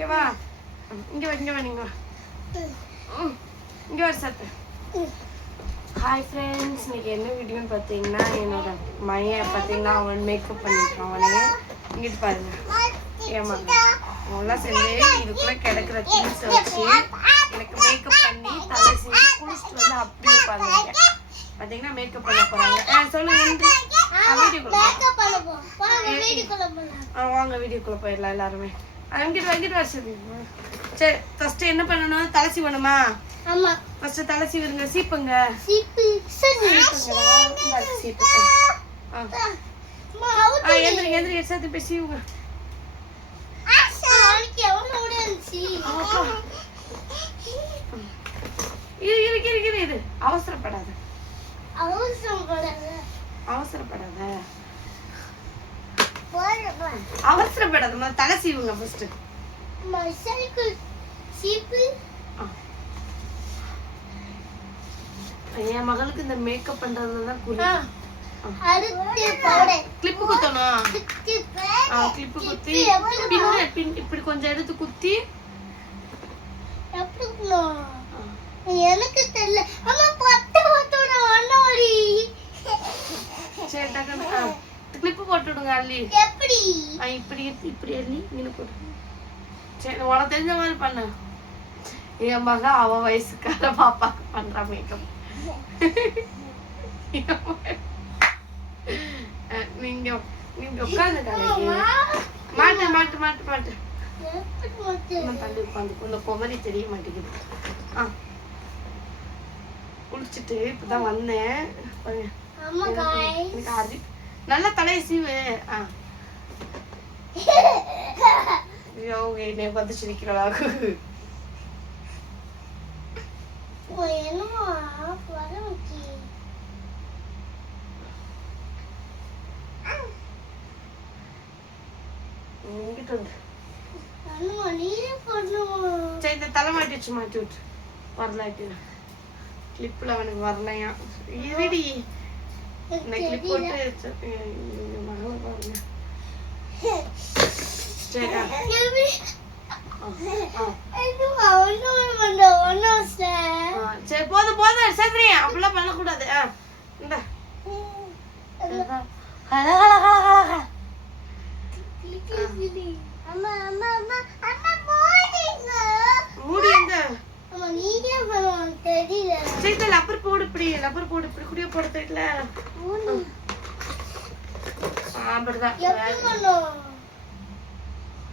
ஓகேவா? இங்கே வா நீங்கள் வா இங்கே வர சத்து. ஹாய் ஃப்ரெண்ட்ஸ், இன்றைக்கி என்ன வீடியோன்னு பார்த்தீங்கன்னா என்னோட மையன் பார்த்தீங்கன்னா அவன் மேக்கப் பண்ணியிருக்கான். அவனே இங்கிட்டு பாருங்க ஏமா அவங்களாம் சேர்ந்து இதுக்குள்ளே கிடக்கிற திங்ஸை வச்சு எனக்கு மேக்கப் பண்ணி தலை சீவி குளிச்சுட்டு வந்து அப்படியே உட்காந்துருக்கேன். பார்த்தீங்கன்னா மேக்கப் பண்ண போகிறாங்க. சொல்லுங்க வாங்க வீடியோக்குள்ளே போயிடலாம் எல்லாருமே. அங்கிட்டு வசதி. சரி, ஃபஸ்ட்டு என்ன பண்ணணும்? தலை சீவணுமா? ஆமா, ஃபர்ஸ்ட் தலை சீவுங்க. சீப்புங்க. எந்திரி சேர்த்து போய் சீவுங்க. இரு அவசரப்படாத. தலை சீவுங்க ஃபர்ஸ்ட். என் மகளுக்கு இந்த மேக்கப் பண்றதுதான் கிளிப்பு குத்தணும். கிளிப்பு குத்தி இப்படி கொஞ்சம் எடுத்து குத்தி எனக்கு தெரியல. சரி, டக்குனு கிளிப்பு போட்டு விடுங்க. அள்ளி இப்படி அள்ளி மீன் போட்டு. சரி, உனக்கு தெரிஞ்ச மாதிரி பண்ண. என் மக அவ வயசுக்கார பாப்பாக்கு பண்ற மேக்கப். நீங்க உட்காந்து மாட்டு தள்ளி உட்காந்து இந்த குமரி தெரிய மாட்டேங்குது. குளிச்சுட்டு இப்பதான் வந்தேன். நல்ல தலையை சீவு. என்னை பார்த்து சிரிக்கிறா. சரி, இந்த தலை மாட்டி வச்சு மாட்டி விட்டு வரலாட்டி கிளிப்ல அவனுக்கு வரலையா? இருடி, இந்த கிளிப் போட்டு மகளை பாருங்க. சரி, போதும் சந்திரியா, அப்படிலாம் பண்ணக்கூடாது. இந்த லப்பர் போடு. இப்படி குடிய போட தெரியல.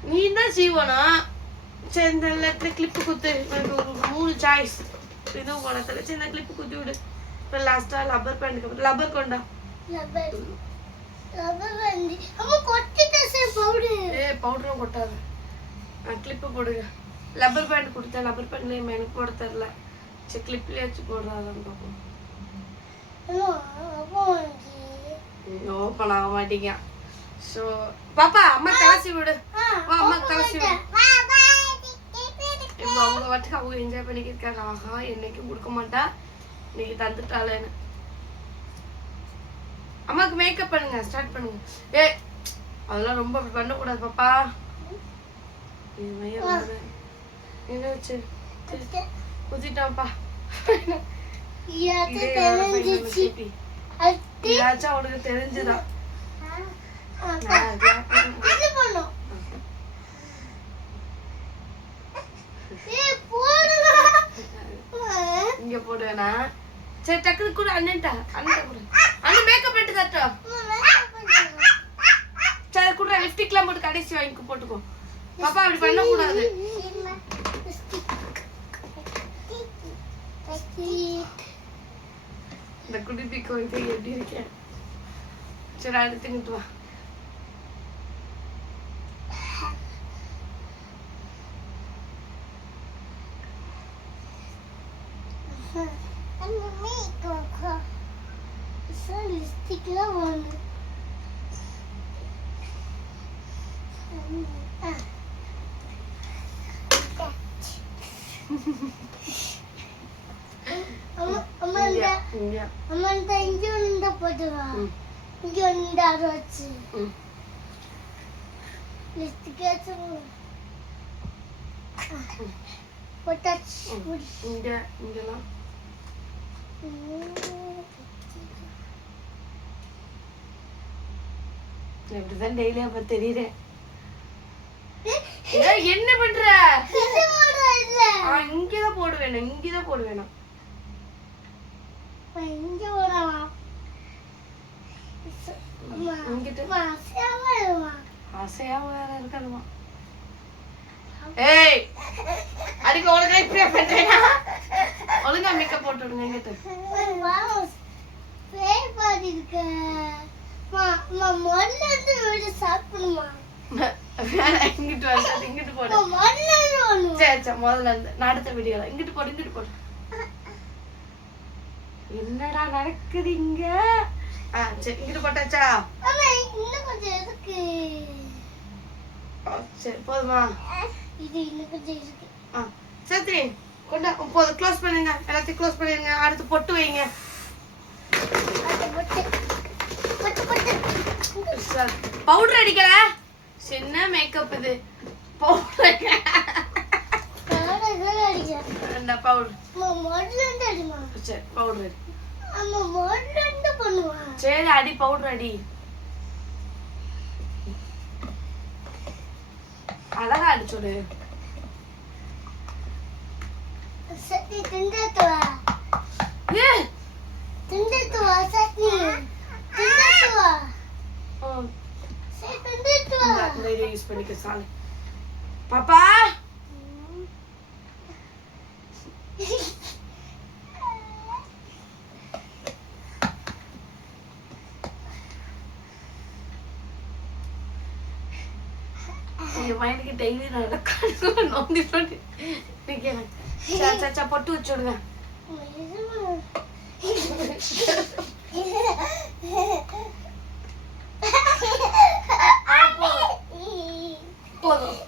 நீ தான் சீவனம். சரி, இந்த லெட்டர் கிளிப்பு குத்து. எனக்கு ஒரு 3 சாய்ஸ். இதுவும் குணத்துல. சரி, இந்த கிளிப்பு குத்தி விடு. இப்போ லாஸ்டா லப்பர் பேண்ட். லப்பர் கொண்டா. பவுடரும் கொட்டாது. கிளிப்பு போடுங்க. லப்பர் பேண்ட் கொடுத்தேன். லப்பர் பேண்ட் எனக்கு போட தெரியல. சரி, கிளிப்லேயே வச்சு போடுறாதான் பார்ப்போம். ஓப்பன் ஆக மாட்டீங்க. ஸோ பாப்பா, அம்மா தலசி விடு. அம்மா தலசி விடு. இப்போ அவங்க வாட்டுக்கு அவங்க என்ஜாய் பண்ணிக்கிருக்காங்க. ஆஹா, என்னைக்கும் கொடுக்க மாட்டா, இன்னைக்கு தந்துட்டாளேன்னு. அம்மாவுக்கு மேக்கப் பண்ணுங்க. ஸ்டார்ட் பண்ணுங்க. அதெல்லாம் ரொம்ப அப்படி பண்ணக்கூடாது பாப்பா. என்ன வச்சு குத்திட்டாப்பா. ஏதாச்சும் அவனுக்கு தெரிஞ்சுதான். இங்க போடுவேனா? சரி, டக்குனு கூட அண்ணன்டா. கூட அண்ணன் மேக்கப் பண்ணிட்டு தட்டோம். சரி, கூட லிப்ஸ்டிக்லாம் போட்டு கடைசி வாங்கி போட்டுக்கோ. பாப்பா அப்படி பண்ணக்கூடாது. இந்த குடிப்பிக்கு வந்து எப்படி இருக்கேன்? சரி, அடுத்துக்கிட்டு வா. இங்க இங்கெல்லாம் எப்படிதான் டெய்லி அப்ப தெரியுறேன். என்ன பண்ற? இங்கதான் போட வேணும், இங்கதான் போட வேணும். ஆசையா வேற இருக்கணுமா? ஏய் அடிக்க ஒழுங்கா இப்படியே பண்றேனா? ஒழுங்கா மேக்கப் போட்டு விடுங்க. இங்கிட்டு இங்கிட்டு வர, இங்கிட்டு போடு. சரி சரி, முதல்ல இருந்து நான் அடுத்த வீடியோல இங்கிட்டு போடு, இங்கிட்டு போடு. என்னடா நடக்குது இங்க? சரி இங்கிட்டு போட்டாச்சா? சரி போதுமா? சரி கொண்டா, போதும். க்ளோஸ் பண்ணுங்க, எல்லாத்தையும் க்ளோஸ் பண்ணிடுங்க. அடுத்து பொட்டு வைங்க. பவுடர் அடிக்கல, சின்ன மேக்கப் இது. பவுடர் சரி பவுடர் சரி அடி, பவுடர் அடி. அழகா அடிச்சுடு. யூஸ் பண்ணிக்க சாலு. பாப்பா மைனுக்கு டெய்லி நடக்க நோண்டி சொல்லி பொட்டு வச்சு விடுங்க. போதும்.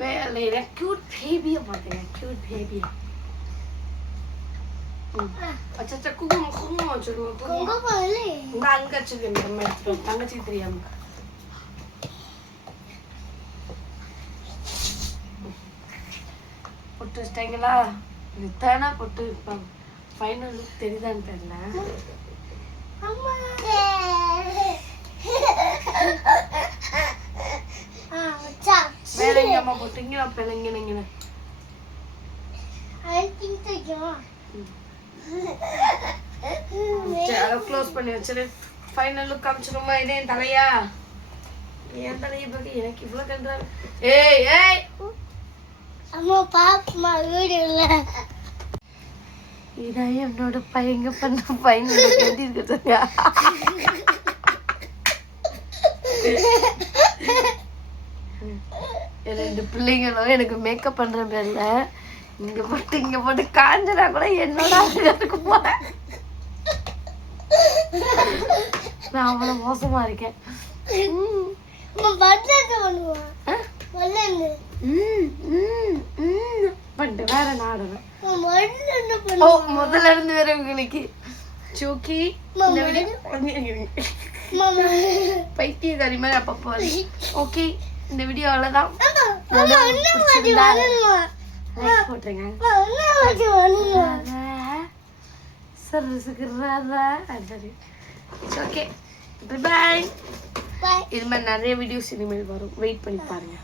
பேயா கியூட் பேபியா மாட்டேங்க, கியூட் பேபியா. அச்சா குங்குமம் குங்குமம் வச்சுடுவோம். இந்த அங்க வச்சுருக்கேன், நம்ம எடுத்துருவோம். தங்கச்சி தெரியாம பொட்டு வச்சிட்டாங்களா? இதுதானா பொட்டு வைப்பாங்க. ஃபைனல் லுக் தெரியுதான்னு தெரியல. வேற எங்க அம்மா பொட்டு இங்க வைப்பேன். இங்க க்ளோஸ் பண்ணி வச்சிரு. ஃபைனல் லுக் காமிச்சிருமா? இதே என் தலையா? என் தலையை பத்தி எனக்கு இவ்வளவு கண்டாரு. ஏய் ஏய் அம்மா பாப்பா வீடியோல இதான் என்னோட பையங்க பண்ண பையனோட கட்டி இருக்குதுங்க. ரெண்டு பிள்ளைங்களும் எனக்கு மேக்கப் பண்ற பேர்ல இங்க போட்டு காஞ்சனா கூட என்னோட அழகாக்கு போறேன். நான் அவ்வளவு மோசமா இருக்கேன். பண்ணிட்டு வேற நாடுவேன். முதல்ல இருந்து வேற உங்களுக்கு சூக்கி பைத்தியக்காரி மாதிரி அப்பப்போ. ஓகே, இந்த வீடியோ அவ்வளவுதான். போட்டுருங்க. Okay, bye. இது மாதிரி நிறைய வீடியோஸ் இனிமேல் வரும். வெயிட் பண்ணி பாருங்க.